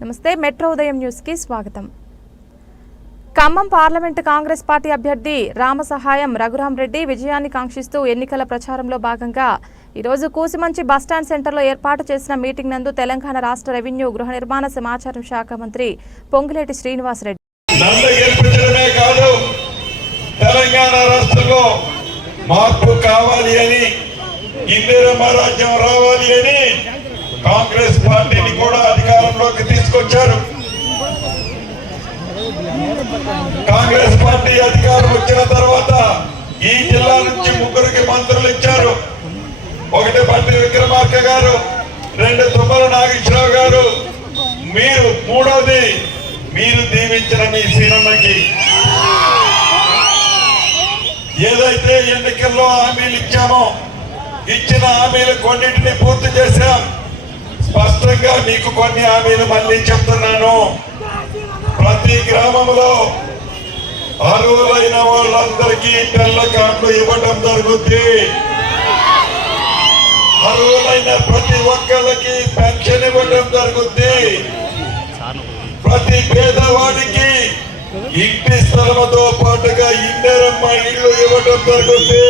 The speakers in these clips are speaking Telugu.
నమస్తే మెట్రో ఉదయం న్యూస్కి స్వాగతం. ఖమ్మం పార్లమెంటు కాంగ్రెస్ పార్టీ అభ్యర్థి రామసహాయం రఘురాం రెడ్డి విజయాన్ని కాంక్షిస్తూ ఎన్నికల ప్రచారంలో భాగంగా ఈరోజు కూసిమంచి బస్టాండ్ సెంటర్లో ఏర్పాటు చేసిన మీటింగ్ నందు తెలంగాణ రాష్ట్ర రెవెన్యూ గృహ నిర్మాణ సమాచారం శాఖ మంత్రి పొంగులేటి శ్రీనివాసరెడ్డి రెడ్డి. మార్పు కావాలి అని ఇందిరమ్మ రాజ్యం రావాలి అని కాంగ్రెస్ పార్టీని కూడా అధికారంలోకి తీసుకొచ్చారు. కాంగ్రెస్ పార్టీ అధికారం వచ్చిన తర్వాత ఈ జిల్లా నుంచి ముగ్గురికి మంత్రులు ఇచ్చారు. ఒకటి పట్టి విక్రమార్క గారు రెండు తుమ్మల నాగేశ్వరరావు గారు. మీరు మూడోది మీరు దీవించిన మీ సీనమ్మకి. ఏదైతే ఎన్నికల్లో హామీలు ఇచ్చామో ఇచ్చిన హామీలు కొన్నింటిని పూర్తి చేశాం. స్పష్టంగా మీకు కొన్ని హామీలు మళ్ళీ చెప్తున్నాను. ప్రతి గ్రామంలో అర్హులైన వాళ్ళందరికీ తెల్ల కార్డు ఇవ్వడం జరుగుతుంది. అర్హులైన ప్రతి ఒక్కరికి పెన్షన్ ఇవ్వడం జరుగుతుంది. ప్రతి పేదవాడికి ఇంటి స్థలముతో పాటుగా ఇండరమ్మ ఇల్లు ఇవ్వడం జరుగుతుంది.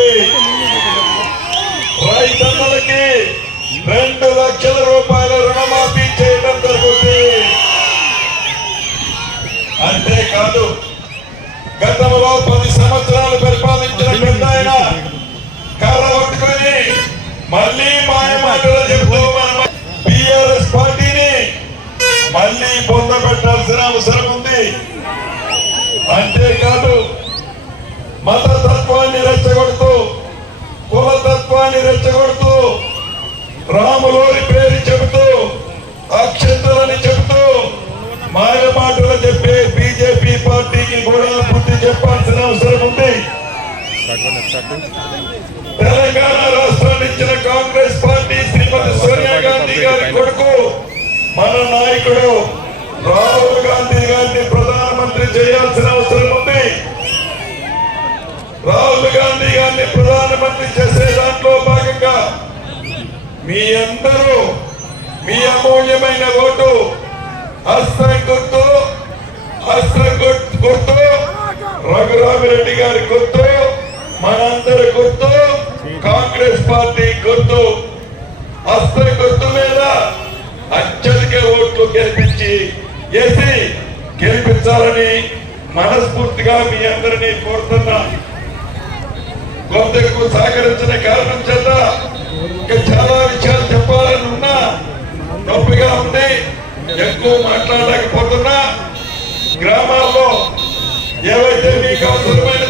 పది సంవత్సరాలు పరిపాలించిన పెద్ద ఆయన కర్ర పట్టుకొని మళ్ళీ మాయమాటలు చెబుతూ మన. బిఆర్ఎస్ పార్టీని మళ్ళీ పొందబెట్టాల్సిన అవసరం ఉంది. అంతేకాదు మతతత్వాన్ని రెచ్చగొడుతూ కులతత్వాన్ని రెచ్చగొడుతూ రాములోని పార్టీకి కూడా బుద్ధి చెప్పాల్సిన అవసరం ఉంది. తెలంగాణ రాష్ట్రాన్ని ఇచ్చిన కాంగ్రెస్ పార్టీ శ్రీమతి సోనియా గాంధీ గారి కొడుకు మన నాయకుడు రాహుల్ గాంధీ గారిని ప్రధానమంత్రి చేయాల్సిన అవసరం ఉంది. రాహుల్ గాంధీ గారిని ప్రధానమంత్రి చేసే దాంట్లో భాగంగా మీ అందరూ మీ అమూల్యమైన ఓటు అస్త్రం గుర్తు అస్త్రం గుర్తు గుర్తు రఘురామిరెడ్డి గారి గుర్తు మనందరి గుర్తు కాంగ్రెస్ పార్టీ గుర్తు హస్తం గుర్తు మీద అత్యధిక ఓట్లు గెలిపించి వేసి గెలిపించాలని మనస్ఫూర్తిగా మీ అందరినీ కోరుతున్నా. కొందరికి సహకరించిన కారణం చేత ఇంకా చాలా విషయాలు చెప్పాలని ఉన్నా నొప్పిగా ఉంది ఎక్కువ మాట్లాడలేకపోతున్నా. గ్రామాల్లో ఏవైతే మీకు అవసరమైన